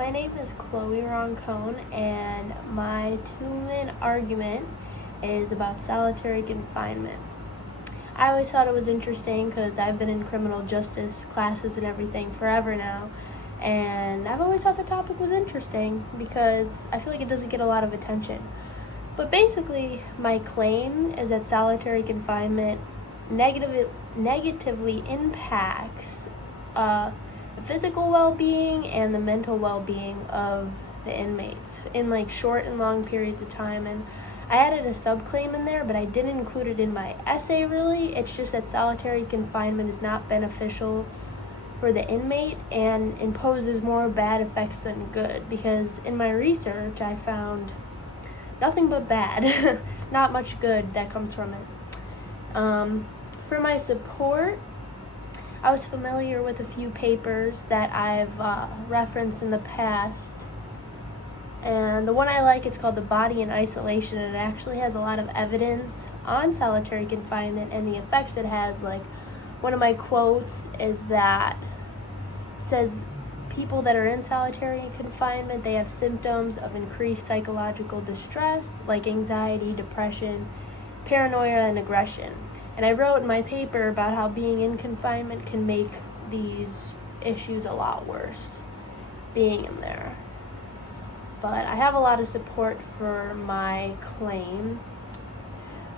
My name is Chloe Roncone, and my Toulmin argument is about solitary confinement. I always thought it was interesting because I've been in criminal justice classes and everything forever now, and I've always thought the topic was interesting because I feel like it doesn't get a lot of attention. But basically, my claim is that solitary confinement negatively impacts the physical well-being and the mental well-being of the inmates in like short and long periods of time. And I added a subclaim in there, but I didn't include it in my essay really. It's just that solitary confinement is not beneficial for the inmate and imposes more bad effects than good, because in my research I found nothing but bad, not much good that comes from it. For my support, I was familiar with a few papers that I've referenced in the past, and the one I like, it's called The Body in Isolation, and it actually has a lot of evidence on solitary confinement and the effects it has. Like, one of my quotes is that it says people that are in solitary confinement, they have symptoms of increased psychological distress like anxiety, depression, paranoia, and aggression. And I wrote in my paper about how being in confinement can make these issues a lot worse, being in there. But I have a lot of support for my claim.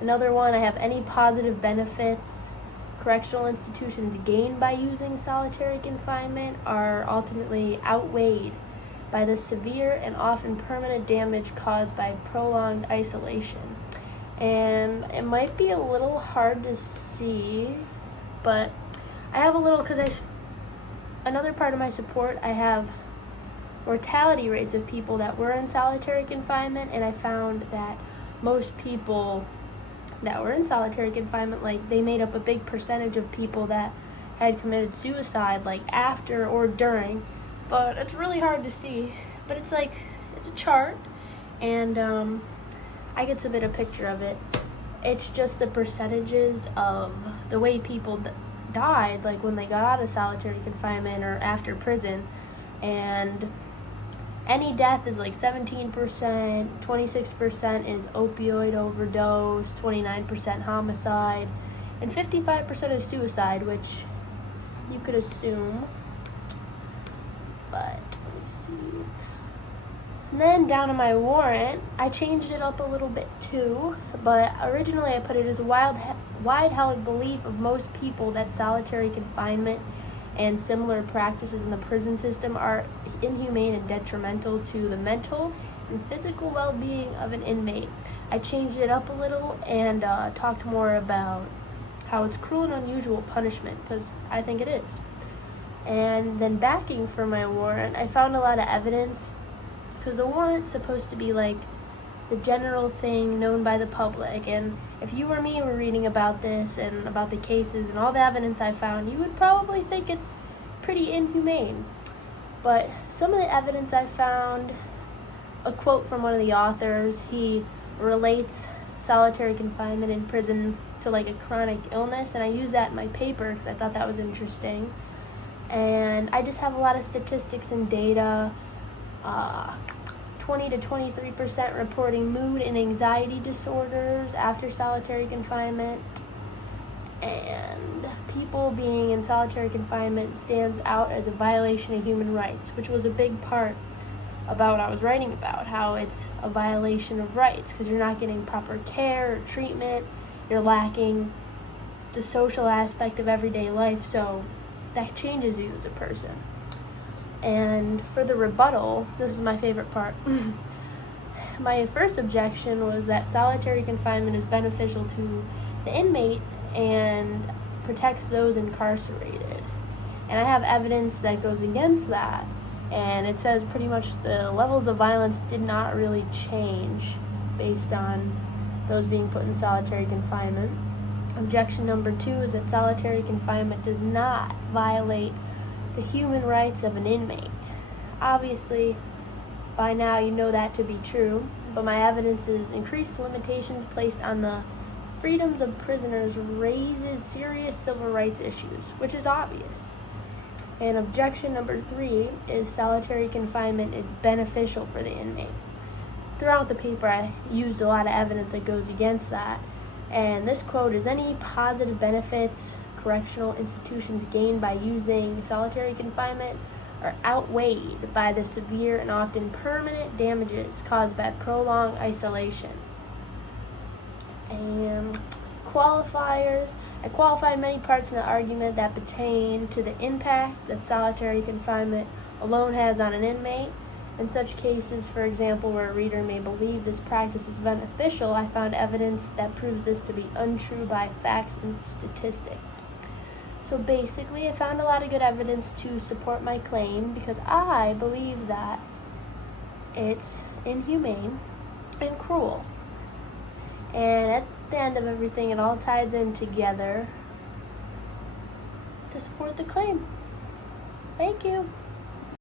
Another one, I have any positive benefits correctional institutions gain by using solitary confinement are ultimately outweighed by the severe and often permanent damage caused by prolonged isolation. And it might be a little hard to see, but I have a little, because another part of my support, I have mortality rates of people that were in solitary confinement, and I found that most people that were in solitary confinement, like, they made up a big percentage of people that had committed suicide, like, after or during. But it's really hard to see, but it's like, it's a chart, and I could submit a picture of it. It's just the percentages of the way people died, like when they got out of solitary confinement or after prison. And any death is like 17%, 26% is opioid overdose, 29% homicide, and 55% is suicide, which you could assume. But let me see. And then down in my warrant, I changed it up a little bit too, but originally I put it as a wide-held belief of most people that solitary confinement and similar practices in the prison system are inhumane and detrimental to the mental and physical well-being of an inmate. I changed it up a little and talked more about how it's cruel and unusual punishment, because I think it is. And then backing for my warrant, I found a lot of evidence, because the warrant's supposed to be like the general thing known by the public, and if you or me were reading about this and about the cases and all the evidence I found, you would probably think it's pretty inhumane. But some of the evidence I found, a quote from one of the authors, he relates solitary confinement in prison to like a chronic illness, and I used that in my paper because I thought that was interesting. And I just have a lot of statistics and data. 20 to 23% reporting mood and anxiety disorders after solitary confinement. And people being in solitary confinement stands out as a violation of human rights, which was a big part about what I was writing about, how it's a violation of rights because you're not getting proper care or treatment, you're lacking the social aspect of everyday life, so that changes you as a person. And for the rebuttal, this is my favorite part. My first objection was that solitary confinement is beneficial to the inmate and protects those incarcerated. And I have evidence that goes against that. And it says pretty much the levels of violence did not really change based on those being put in solitary confinement. Objection number 2 is that solitary confinement does not violate the human rights of an inmate. Obviously, by now you know that to be true, but my evidence is increased limitations placed on the freedoms of prisoners raises serious civil rights issues, which is obvious. And objection number 3 is solitary confinement is beneficial for the inmate. Throughout the paper, I used a lot of evidence that goes against that. And this quote is, any positive benefits correctional institutions gain by using solitary confinement are outweighed by the severe and often permanent damages caused by prolonged isolation. And qualifiers. I qualified many parts in the argument that pertain to the impact that solitary confinement alone has on an inmate. In such cases, for example, where a reader may believe this practice is beneficial, I found evidence that proves this to be untrue by facts and statistics. So basically, I found a lot of good evidence to support my claim because I believe that it's inhumane and cruel. And at the end of everything, it all ties in together to support the claim. Thank you.